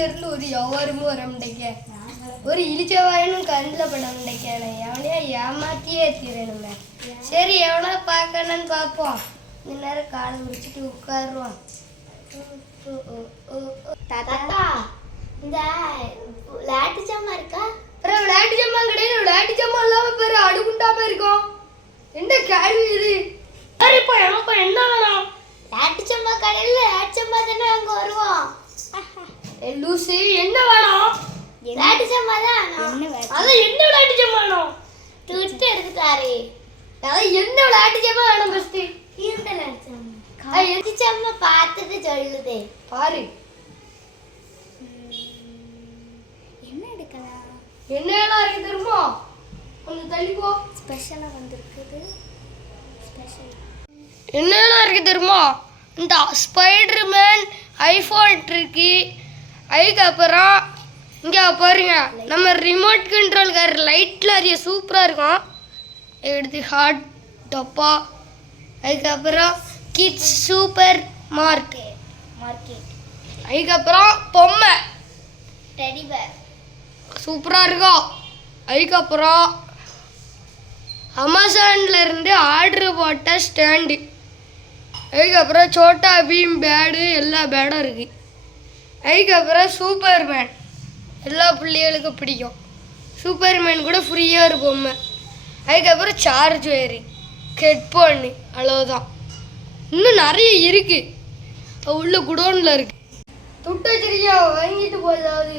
இருந்து ஒரு எவருமும் வர முடிக்க ஒரு இழிச்சவாயனும் கண்ணில் பட முடிக்க எவனையா ஏமாத்தியே தீரணுமே. சரி எவனா பார்க்கணும்னு பார்ப்போம். இந்த நேரம் காலை முடிச்சுட்டு உட்காருவான் தாத்தா இந்த விளையாட்டு ஜாமா இருக்கா? அப்புறம் விளையாட்டு ஜாமா கிடையாது. விளையாட்டு ஜாமா இல்லாம பேரு அடுக்குண்டாம இருக்கும் என்ன கேள்வி இது? சரிப்பா எனப்பா என்ன வேணும் விளையாட்டு ஜாமா கடையில் விளையாட்டு ஜாமா தானே அங்கே வருவோம் ஏ, லூசு என்ன வேணும்? விளையாட்டு தான் அதான் என்ன விளையாட்டு ஜாமான் வேணும் துட்டு எடுத்துட்டாரு. அதான் என்ன விளையாட்டு ஜாமான் வேணும் ஃபர்ஸ்ட் இருந்த விளையாட்டு ஜாமா விளையாட்டு ஜாமா? பார்த்துட்டு சொல்லுது. பாரு. என்ன எடுக்கலாம்? என்னெல்லாம் இருக்கு தெரியுமா? கொஞ்சம் தள்ளி போ ஸ்பெஷலாக வந்திருக்குது. ஸ்பெஷல் என்னெல்லாம் இருக்கு தெரியுமா? இந்த ஸ்பைடர் மேன் ஐஃபோன் இருக்கு. அதுக்கப்புறம் இங்கே பாருங்க நம்ம ரிமோட் கண்ட்ரோல் கார் லைட்டில் அறிய சூப்பராக இருக்கும். எடுத்து ஹாட் டப்பா. அதுக்கப்புறம் கிட்ஸ் சூப்பர் மார்க் மார்க்கெட் அதுக்கப்புறம் பொம்மை. டெடி பேர் சூப்பராக இருக்கும். அதுக்கப்புறம் அமேசான்ல இருந்து ஆர்டர் போட்ட ஸ்டாண்டு அதுக்கப்புறம் சோட்டா பீம் பேடு எல்லா பேடும் இருக்கு. அதுக்கப்புறம் சூப்பர் மேன் எல்லா பிள்ளைகளுக்கும் பிடிக்கும். சூப்பர் மேன் கூட ஃப்ரீயாக இருக்கும் பொம்மை அதுக்கப்புறம் சார்ஜ் ஒயரு ஹெட்ஃபோனு அவ்வளோதான் இன்னும் நிறைய இருக்கு. அது உள்ள குடோனில் இருக்கு. துட்டு வச்சிருக்கியா? வாங்கிட்டு போதாவது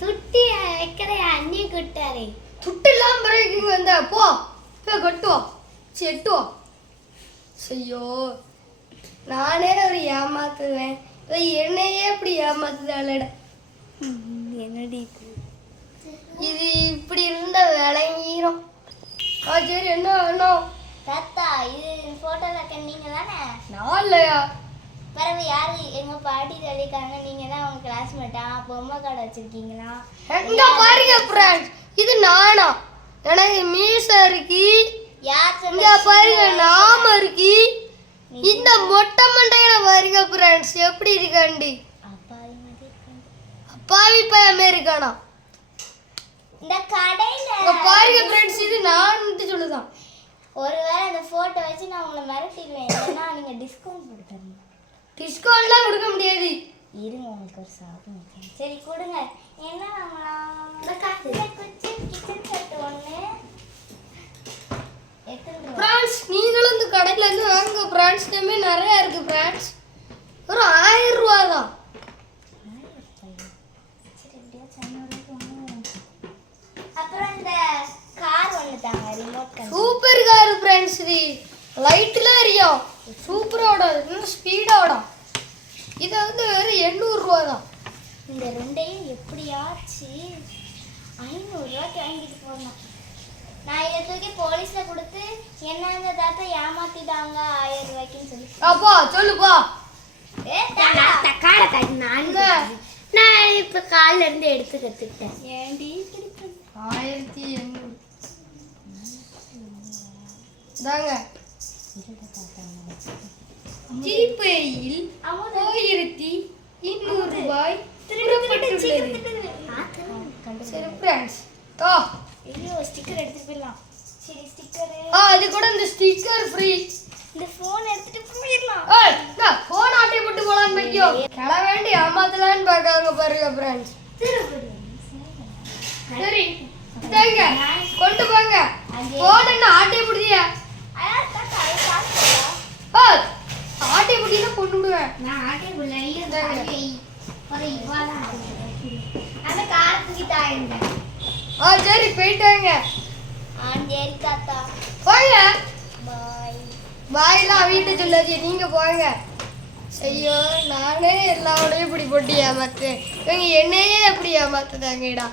துட்டி வைக்கிற அண்ணி கூட்டாரு துட்டு இல்லாம பிறகு வந்த? போ. போய் கட்டுவா செட்டுவா ஐயோ. நானே ஒரு ஏமாத்துவேன். என்னையே இப்படி ஏமாத்துதாளட. என்னடி இது? இப்படி இருந்த விளங்கிரும். சரி என்ன வேணும்? தாத்தா இது போட்டோல நீங்க தானே நான் இல்லையா? பிறகு யாரு? எங்க பாட்டி சொல்லியிருக்காங்க நீங்க தான் அவங்க கிளாஸ்மேட்டா பொம்மை கடை வச்சிருக்கீங்களா? இங்க பாருங்க ஃப்ரெண்ட்ஸ் இது நானா? எனக்கு மீச இருக்கு. யார் இங்க பாருங்க நாம இருக்கு. இந்த பாருங்க ஃப்ரெண்ட்ஸ் எப்படி இருக்காண்டி? அப்பாவி பையமே இருக்கானா? இந்த கடையில பாருங்க ஃப்ரெண்ட்ஸ் இது நான் சொல்லுதான். ஒருவேளை இந்த போட்டோ வச்சு நான் உங்களை மிரட்டிடுவேன். இல்லைன்னா நீங்க டிஸ்கவுண்ட் கொடுத்துருங்க. டிஸ்கவுண்ட்லாம் கொடுக்க முடியாது. இருங்க உங்களுக்கு ஒரு சாப்பிடும் சரி கொடுங்க. என்ன கிச்சன் கிச்சன் செட் ஒன்று எத்தனை ரூபா? பிரான்ஸ் நீங்களும் இந்த கடையில இருந்து வாங்க. பிரான்ஸ் நேமே நிறைய இருக்கு பிரான்ஸ் ஒரு ஆயிரம் ரூபா தான். அப்புறம் இந்த கார் ஒன்று தாங்க ரிமோட் கண்ட்ரோல் சூப்பர் கார் பிரான்ஸ் இது. லைட்லாம் எரியும் சூப்பரோட இன்னும் ஸ்பீடோட இது வந்து வெறும் எண்ணூறு ரூபா தான். இந்த ரெண்டையும் எப்படியாச்சு ஐநூறுரூவாய்க்கு வாங்கிட்டு போகணும். நான் இதை தூக்கி போலீஸில் கொடுத்து என்ன இந்த தாத்தா ஏமாத்திட்டாங்க ஆயிரம் ரூபாய்க்குன்னு சொல்லி அப்பா சொல்லுப்பா என்ன நான் இப்போ காலில் இருந்து எடுத்து கற்றுக்கிட்டேன்? ஆயிரத்தி எண்ணூறு. தாங்க திருப்பையில். ஆயிரத்தி ரூபாய் திருடப்பட்டுள்ளது சரி ஃப்ரெண்ட்ஸ் ஆ ஐயோ ஸ்டிக்கர் எடுத்துட்டு போயிடலாம். சரி ஸ்டிக்கரு ஆ அது கூட இந்த ஸ்டிக்கர் ஃப்ரீ இந்த ஃபோன் எடுத்துட்டு போயிடலாம். ஏய் போலான்னு வைக்கோ கிள வேண்டி ஏமாத்தலான்னு பார்க்காங்க பாருங்க ஃப்ரெண்ட்ஸ் சரி இந்தாங்க கொண்டு போங்க. ஃபோன் என்ன ஆட்டை பிடிச்சியா ஆட்டை பிடிச்சா கொண்டு விடுவேன். நான் ஆட்டே அந்த காரத்துக்கு தாயிருந்தேன் ஆ சரி போயிட்டாங்க ஆ சரி தாத்தா. போங்க. பாய். வாயெல்லாம் வீட்டை சொல்லாச்சு நீங்க போங்க. ஐயோ நானே எல்லாரோடையும் இப்படி போட்டு ஏமாத்துறேன். இவங்க என்னையே எப்படி ஏமாத்துதாங்கடா